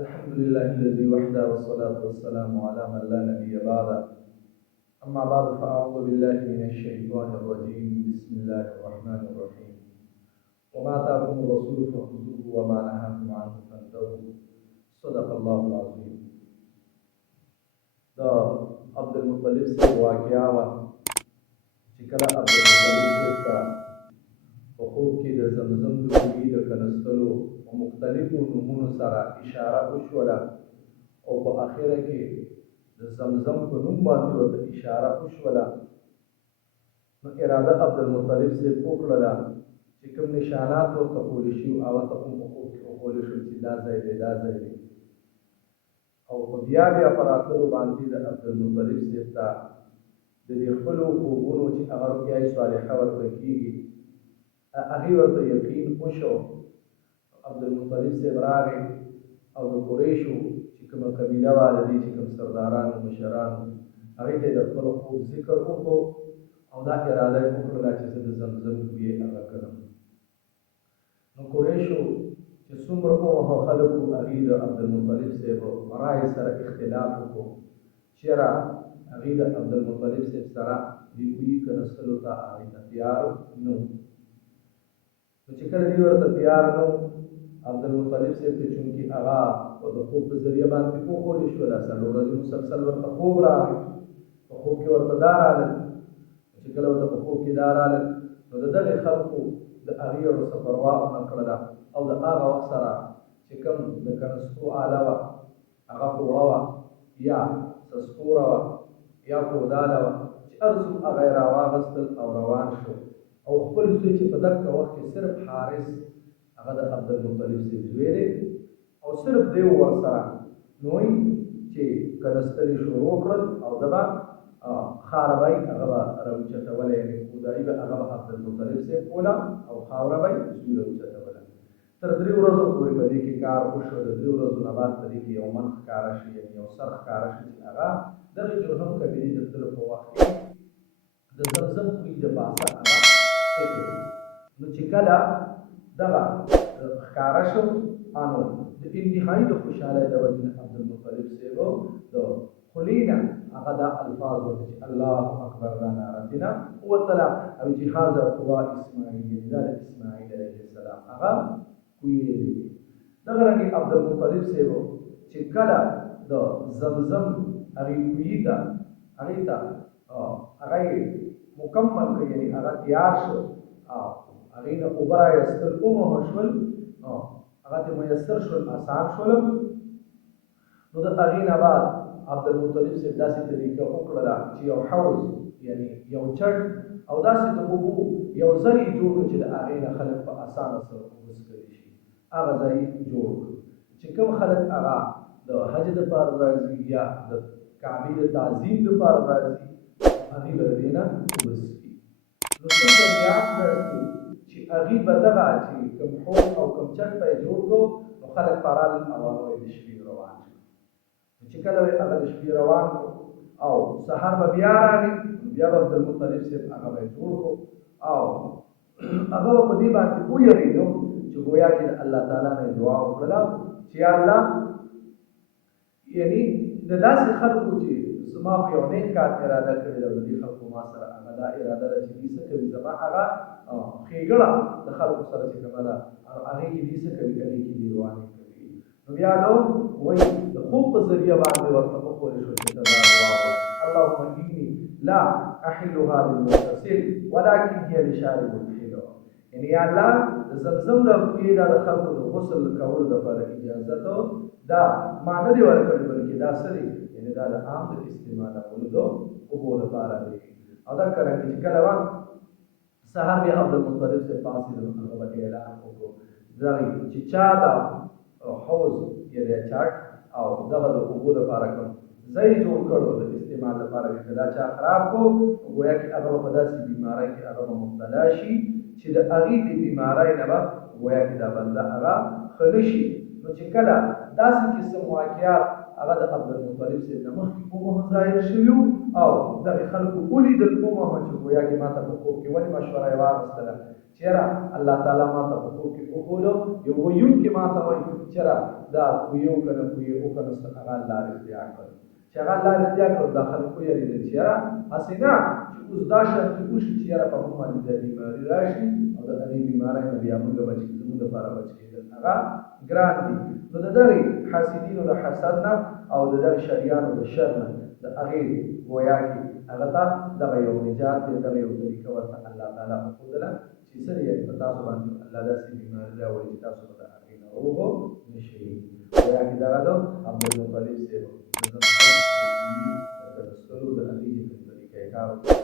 الحمد لله الذي وحده والصلاة والسلام على من لا نبي بعده. أما بعد فأعوذ بالله من الشيطان الرجيم. بسم الله الرحمن الرحيم. وما آتاكم الرسول فخذوه وما نهاكم عنه فانتهوا. صدق الله العظيم. دا عبد المطلب سے واقعہ وا چې کله عبد المطلب ته په خوب کې د زمزم د کوهي د کنستلو په مختلفو نومونو سره اشاره وشوله او په اخره کې د زمزم په نوم باندې ورته اشاره وشوله، نو اراده عبد المطلب سے وکړله چې کوم نشانات ورته ښودل شي هغه ته هم په خوب کې وښودل شول چې دا ځای دی دا ځای دی، او په بیا په راتلو باندې د عبدالمطلب صاحب ته د دې خپلو خوبونو چې هغه رویای صالحه ورته کېږي هغې ورته یقین وشو. عبدالمطلب صاحب راغی او د قریشو چې کومه قبیله وه د دې چې کوم سردارانو مشرانو هغې ته یې د خپل خوب ذکر وکړو او دا اراده یې وکړله چې زه د زمزم کوی هغه کړم. نو قریشو چې څومره وو خلکو هغې د عبدالمطلب صاحب رایې سره اختلاف وکړو چې یاره هغې د عبدالمطلب صاحب سره د کوهي کنستلو ته هغې ته تیار نه و. نو چې کله دوی ورته تیار نه و، عبدالمطلب صاحب ته چونکې هغه د خوب په ذریعه باندې وښودل شوله، څلور ورځې مسلسل ورته خوب راغی، په خوب کې ورته دا رالل. چې کله ورته په خوب کې دا رالل نو د دغې خلکو د هغې ورڅه پروا ونه کړله او د هغه وخت سره چې کوم د کنستو آله وه هغه پوړه وه یا سسپوره وه یا کوداله وه چې هر څوک هغه یې راواغستل او روان شو او خپل زوی چې په دغه وخت کې صرف حارث هغه د عبدالمطلب صاحب زوی دی او صرف دی ورسره نو چې کنستلې شروع کړل او ده به خاوره به هغه به راوچتوله، یعنې کودایي به هغه به عبدالمطلب صاحب کوله او خاوره به زوی راوچتوله. تر 3 ورځو پورې په دې کې کار وشو. د 3 ورځو نه بعد په دې کې یو من ښکاره شي، یعنې یو سر ښکاره شي چې هغه دغې جرهم قبیلې د تلو په وخت کې د زمزم کوهي د پاسه هغه ایښی. نو چې کله دغه ښکاره شو نو د انتهایي د خوشحالۍ د وجې نه عبدالمطلب صاحب د خولې نه هغه دا الفاظ وکړه چې الله اکبر دا ناره ترېنه ووتله او چې هذا طوا اسماعیل، یعنې دا د اسماعیل علیه السلام هغه کوهی دی. دغه رنګې عبدالمطلب صاحب چې کله د زمزم هغې کوهي ته هغې ته هغه یې مکمل کړ، یعنې هغه تیار شو او هغې نه اوبه رایستل ومومه شول، هغه ته میسر شول، اسان شول. نو د هغې نه بعد عبدالمطلب صاحب داسې طریقه وکړله چې یو حوض یعنې یو چټ او داسې د اوبو یو ځای یې جوړ کړ چې د هغې نه خلک په اسانه سره وڅښلی شي. هغه ځای یې جوړ کړ چې کوم خلک هغه د حج دپاره راځي یا د کعبې د تعظیم دپاره راځي هغې به د دې نه وڅښي. نو څه جریان درکړو چې هغې به دغه چې کوم حوض او کوم چټ به یې جوړ کړو نو خلک به رالل او هغه به د شپې روان شو. چې کله هغه د شپې روان کړو او سهار به بیا راغی بیا به عبدالمطلب صاحب هغه به یې جوړ کړو او هغه به په دې باندې ویرېدو چې ګویا کې د الله تعالی نه یې دعا وکړله چې یا الله یعنې د داسې خلکو چې زما په یو نیک کار اراده کړې ده، د دې خلکو ما سره هغه دا اراده ده چې دوی څه کوي زما هغه ښېګړه د خلکو سره چې کومه ده هغې کې دوی څه کوي هغې کې دوی دعا نه کوي. نو بیا نو وایي د خوب په ذریعه باندې ورته وښودل شو چې ته دا دعا وکړه اللهم اني لا احلها للمغتسل ولكن هي لشارب الحلو، یعنې یا الله د زمزم د کوهي دا د خلکو د غسل کولو دپاره اجازت دا ما نه دی ورکړې بلکې دا څه دی یعنې دا د عام د استعمالولو د اوبو دپاره دی. او دا څرنګه چې کله وه سهار بیا عبدالمطلب صاحب پاڅېدل هغه به اعلان وکړو دغې چې چا دا حوض یا دی چاټ او دغه د اوبو دپاره کوم ځای جوړ کړو د استعمال لپاره که دا چا خراب کړو ګویا کې هغه به په داسې بیمارۍ کې هغه به مبتلا شي چې د هغې د بیمارۍ نه به ګویا کې دا بنده هغه ښه نه شي. نو چې کله داسې قسم واقعات هغه د عبدالمطلب صاحب نه مخکې کومه ظاهر شوي او دغې خلکو ولیدل کومه چې ګویا کې ما ته په خوب کې ولې مشوره یې واخیستله چېرې الله تعالی ما ته په خوب کې وښودو یو ویونکي ما ته وایي چېرې دا کوی او که نه کوی او که نه هغه الله اختیار کړ چې هغه الله اختیار کړ دا خلک ویرېدل چېرې هسې نه چې اوس دا شرط وشي چې یاره په موږ باندې دا بیماري راشي او د هغې بیمارۍ نه بیا موږ بچ زموږ دپاره بچ کېدل هغه ګران دي نو د دغې حاسدینو د حسد نه او د دغې شریانو د شر نه د هغې ګویا کې هغه ته دغه یو نجات دی دغه یو طریقه ورته الله تعالی وښودله چې څه دی په تاسو باندې الله داسې بیماري راوړي چې تاسو به د هغې نه روغ نشئ ګویا کې دغه د عبدالمطلب صاحب د زمزم د کښېنستلو د هغې چې کوم طریقه یې کار